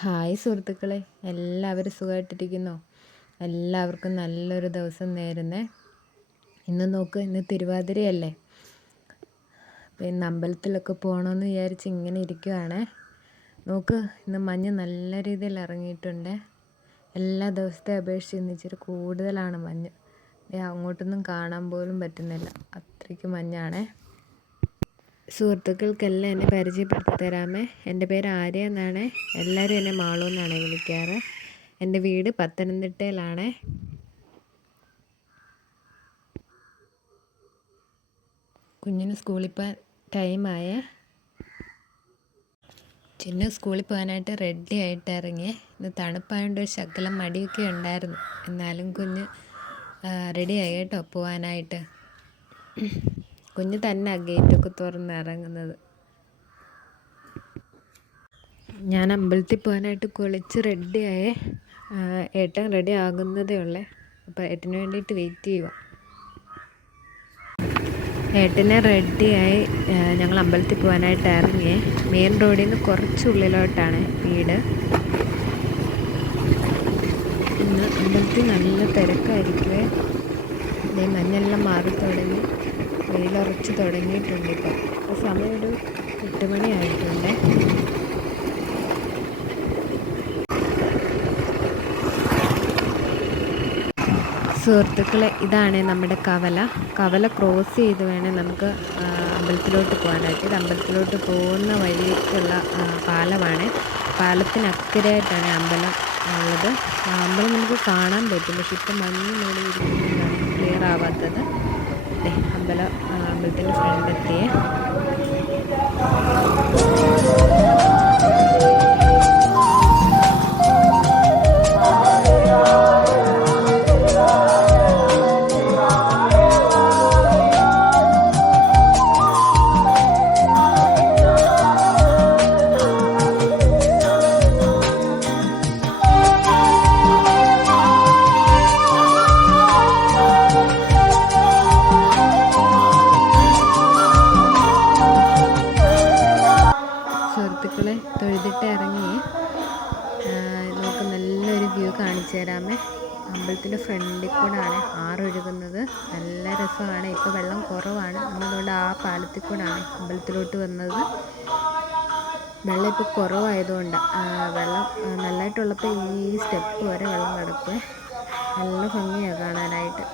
Hi സുഹൃത്തുക്കളെ. എല്ലാവരും സുഖമായിട്ടിരിക്കുന്നു. എല്ലാവർക്കും നല്ലൊരു ദിവസം നേരുന്നേ. ഇന്ന് നോക്ക് ഇന്ന് തിരുവാതിരയല്ലേ? പിന്നെ അമ്പലത്തിലൊക്കെ പോകണമെന്ന് വിചാരിച്ച് ഇങ്ങനെ ഇരിക്കുവാണേ. നോക്ക് ഇന്ന് മഞ്ഞ് നല്ല രീതിയിൽ ഇറങ്ങിയിട്ടുണ്ട്. എല്ലാ ദിവസത്തെ അപേക്ഷിച്ച് ഇന്ന് ഇച്ചിരി കൂടുതലാണ് മഞ്ഞ്. അങ്ങോട്ടൊന്നും കാണാൻ പോലും പറ്റുന്നില്ല. അത്രയ്ക്ക് മഞ്ഞാണേ. സുഹൃത്തുക്കൾക്കെല്ലാം എന്നെ പരിചയപ്പെടുത്തി തരാമേ എന്റെ പേര് ആര്യ എന്നാണ്. എല്ലാവരും എന്നെ മാളു എന്നാണ് വിളിക്കാറ്. എന്റെ വീട് പത്തനംതിട്ടയിലാണ്. കുഞ്ഞിന് സ്കൂളിൽ പോകാൻ ടൈമായ. ചിന്നു സ്കൂളിൽ പോകാനായിട്ട് റെഡി ആയിട്ട് ഇറങ്ങി ഇന്ന് തണുപ്പായതുകൊണ്ട് ഒരു ശകലം മടിയൊക്കെ ഉണ്ടായിരുന്നു. എന്നാലും കുഞ്ഞ് റെഡിയായി കേട്ടോ പോകാനായിട്ട്. കുഞ്ഞ് തന്നെ ഗേറ്റൊക്കെ തുറന്ന് ഇറങ്ങുന്നത്. ഞാൻ അമ്പലത്തിൽ പോകാനായിട്ട് കുളിച്ച് റെഡിയായേ ഏട്ടൻ റെഡി ആകുന്നതേ ഉള്ളേ. അപ്പോൾ ഏട്ടന് വേണ്ടിയിട്ട് വെയിറ്റ് ചെയ്യുക ഏട്ടനെ റെഡിയായി ഞങ്ങൾ അമ്പലത്തിൽ പോകാനായിട്ട് ഇറങ്ങിയേ. മെയിൻ റോഡിൽ നിന്ന് കുറച്ച് ഉള്ളിലോട്ടാണ് വീട്. ഇന്ന് അമ്പലത്തിൽ നല്ല തിരക്കായിരിക്കുമേ മഞ്ഞെല്ലാം മാറി തുടങ്ങി വെയിലുറച്ച് തുടങ്ങിയിട്ടുണ്ട് ഇപ്പോൾ സമയം ഒരു എട്ട് മണിയായിട്ടുണ്ട് സുഹൃത്തുക്കളെ ഇതാണ് നമ്മുടെ കവല. കവല ക്രോസ് ചെയ്ത് വേണേൽ നമുക്ക് അമ്പലത്തിലോട്ട് പോകാനായിട്ട്. ഇത് അമ്പലത്തിലോട്ട് പോകുന്ന വഴിക്കുള്ള പാലമാണ്. പാലത്തിനക്കരയായിട്ടാണ് അമ്പലം ഉള്ളത്. അമ്പലം നമുക്ക് കാണാൻ പറ്റും. പക്ഷെ ഇപ്പം മഞ്ഞ് മൂടി ക്ലിയർ ആവാത്തത്. അമ്പലം അമ്പലത്തിന്റെ ഫ്രണ്ടെത്തിയേ നമുക്ക് നല്ലൊരു വ്യൂ കാണിച്ചു തരാമേ. അമ്പലത്തിന്റെ ഫ്രണ്ടിൽ കൂടെ ആണ് ആറൊഴുകുന്നത്. നല്ല രസമാണ്. ഇപ്പോൾ വെള്ളം കുറവാണ്. നമ്മളുകൊണ്ട് ആ പാലത്തിൽ കൂടാണ് അമ്പലത്തിലോട്ട് വന്നത്. വെള്ളം ഇപ്പോൾ കുറവായതുകൊണ്ട് വെള്ളം നല്ലതായിട്ടുള്ളപ്പോൾ ഈ സ്റ്റെപ്പ് വരെ വെള്ളം കിടക്കുക നല്ല ഭംഗിയാണ് കാണാനായിട്ട്.